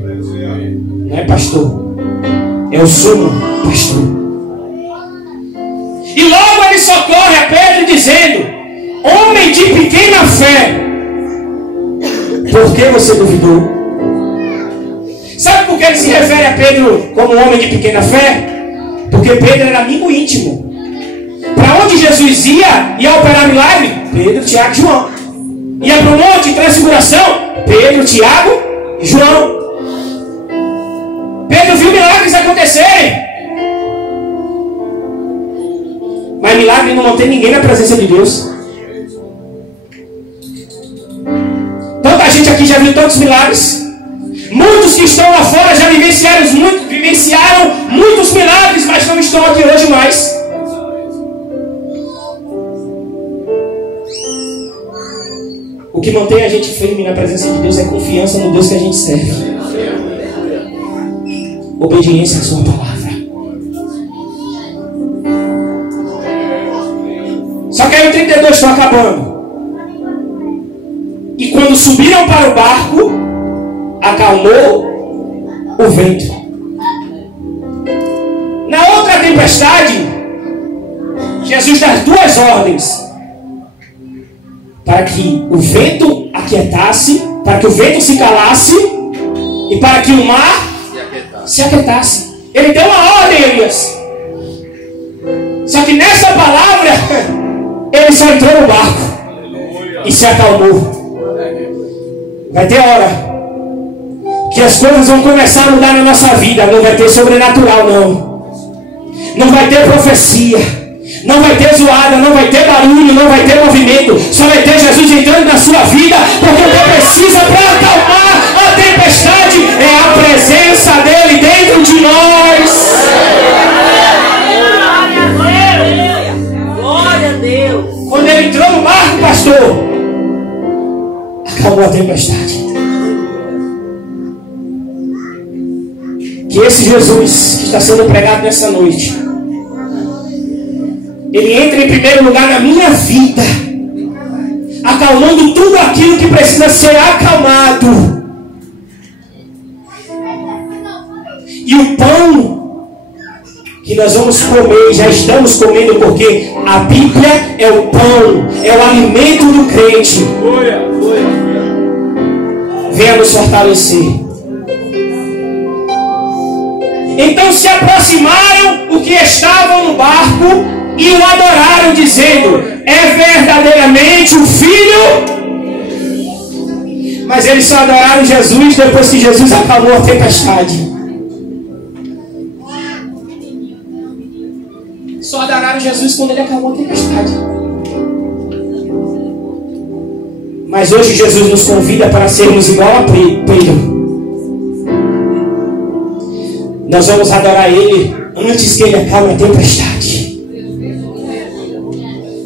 Não é pastor, é o sumo pastor. E logo ele socorre a Pedro dizendo, homem de pequena fé, por que você duvidou? Sabe por que ele se refere a Pedro como homem de pequena fé? Porque Pedro era amigo íntimo. Para onde Jesus ia operar milagre? Pedro, Tiago e João. Ia para o monte de transfiguração? Pedro, Tiago e João. Pedro viu milagres acontecerem. Mas milagre não mantém ninguém na presença de Deus. Tanta gente aqui já viu tantos milagres. Muitos que estão lá fora já vivenciaram muitos milagres, mas não estão aqui hoje mais. O que mantém a gente firme na presença de Deus é confiança no Deus que a gente serve. Obediência à sua palavra. Só que aí o 32 está acabando. E quando subiram para o barco, acalmou o vento. Na outra tempestade, Jesus dá 2 ordens para que o vento aquietasse, para que o vento se calasse e para que o mar se aquietasse. Ele deu uma ordem, Elias. Só que nessa palavra, ele só entrou no barco e se acalmou. Vai ter hora que as coisas vão começar a mudar na nossa vida. Não vai ter sobrenatural, não. Não vai ter profecia. Não vai ter zoada, não vai ter barulho, não vai ter movimento. Só vai ter Jesus entrando na sua vida. Porque o que precisa para acalmar a tempestade é a presença dele dentro de nós. Glória a Deus. Quando ele entrou no barco, pastor, acabou a tempestade. Que esse Jesus que está sendo pregado nessa noite, ele entra em primeiro lugar na minha vida, acalmando tudo aquilo que precisa ser acalmado. E o pão que nós vamos comer, já estamos comendo, porque a Bíblia é o pão, é o alimento do crente. Venha nos fortalecer. Então se aproximaram os que estavam no barco e o adoraram, dizendo: é verdadeiramente o Filho. Mas eles só adoraram Jesus depois que Jesus acalmou a tempestade. Só adoraram Jesus quando ele acalmou a tempestade. Mas hoje Jesus nos convida para sermos igual a Pedro. Nós vamos adorar ele antes que ele acalme a tempestade.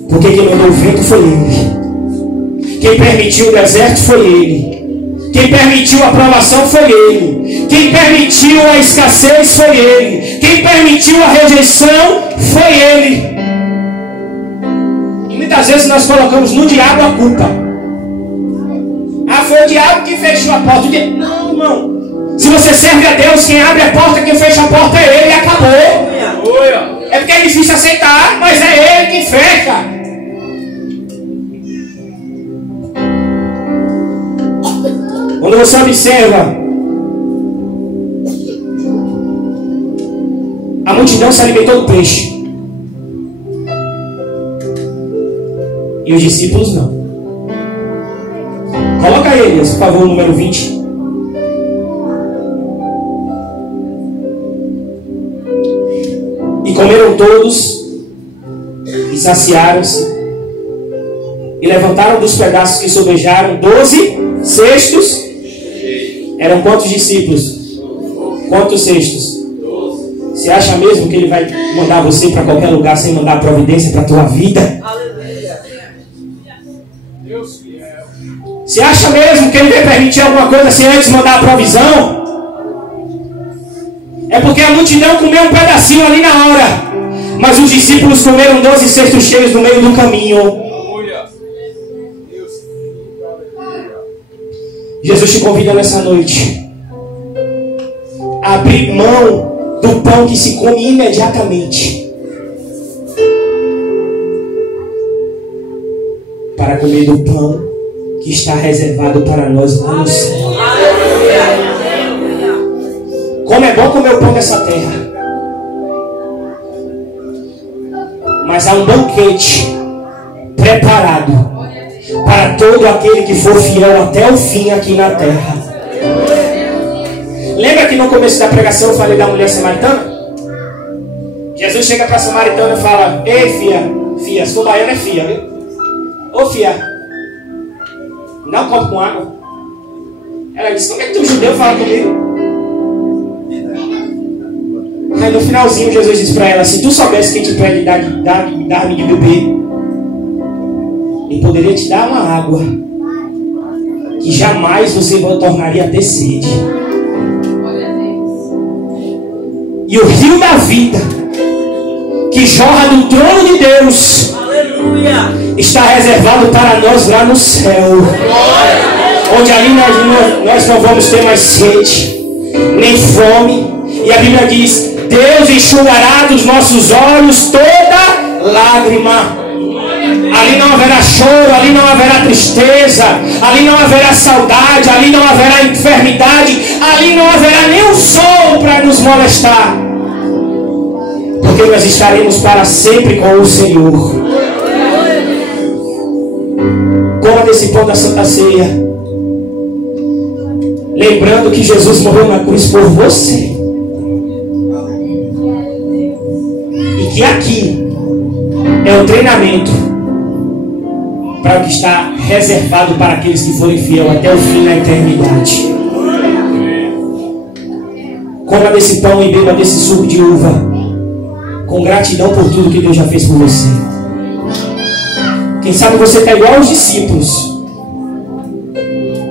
Porque quem mandou o vento foi ele. Quem permitiu o deserto foi ele. Quem permitiu a provação foi ele. Quem permitiu a escassez foi ele. Quem permitiu a rejeição foi ele. E muitas vezes nós colocamos no diabo a culpa. Ah, foi o diabo que fechou a porta. Não, irmão. Se você serve a Deus, quem abre a porta, quem fecha a porta é ele e acabou. É porque é difícil aceitar, mas é ele quem fecha. Quando você observa, a multidão se alimentou do peixe e os discípulos não. Coloca eles, por favor, o número 20. E comeram todos e saciaram-se e levantaram dos pedaços que sobejaram 12 cestos. Eram quantos discípulos? Quantos cestos? Você acha mesmo que ele vai mandar você para qualquer lugar sem mandar providência para a tua vida? Você acha mesmo que ele vai permitir alguma coisa sem antes mandar a provisão? É porque a multidão comeu um pedacinho ali na hora, mas os discípulos comeram 12 cestos cheios no meio do caminho. Jesus te convida nessa noite a abrir mão do pão que se come imediatamente para comer do pão que está reservado para nós lá no céu. Como é bom comer o pão dessa terra, mas há um banquete preparado para todo aquele que for fiel até o fim aqui na terra. Lembra que no começo da pregação eu falei da mulher samaritana? Jesus chega para a samaritana e fala: ei, fia, se for baiana é fia, viu? Ô fia, dá um copo com água. Ela disse: como é que tu judeu fala comigo? Aí no finalzinho Jesus disse para ela: se tu soubesse quem te pede dar-me de beber, ele poderia te dar uma água que jamais você tornaria a ter sede. E o rio da vida que jorra do trono de Deus, aleluia, está reservado para nós lá no céu. onde ali nós não vamos ter mais sede, nem fome. E a Bíblia diz: Deus enxugará dos nossos olhos toda lágrima. Ali não haverá choro, ali não haverá tristeza, ali não haverá saudade, ali não haverá enfermidade, ali não haverá nem um sol para nos molestar, porque nós estaremos para sempre com o Senhor. Coma desse pão da Santa Ceia, lembrando que Jesus morreu na cruz por você, e que aqui é o treinamento para o que está reservado para aqueles que forem fiel até o fim da eternidade. Coma desse pão e beba desse suco de uva, com gratidão por tudo que Deus já fez por você. Quem sabe você está igual aos discípulos.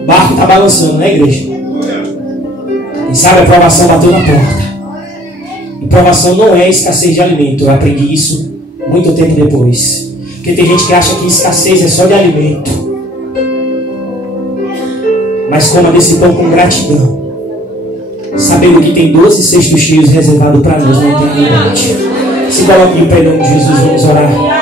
O barco está balançando, né, igreja? Quem sabe a provação bateu na porta. E provação não é escassez de alimento. Eu aprendi isso muito tempo depois. Porque tem gente que acha que escassez é só de alimento. Mas coma desse pão com gratidão, sabendo que tem 12 cestos cheios reservados para nós na eternidade. Se coloque em pé em nome de Jesus, vamos orar.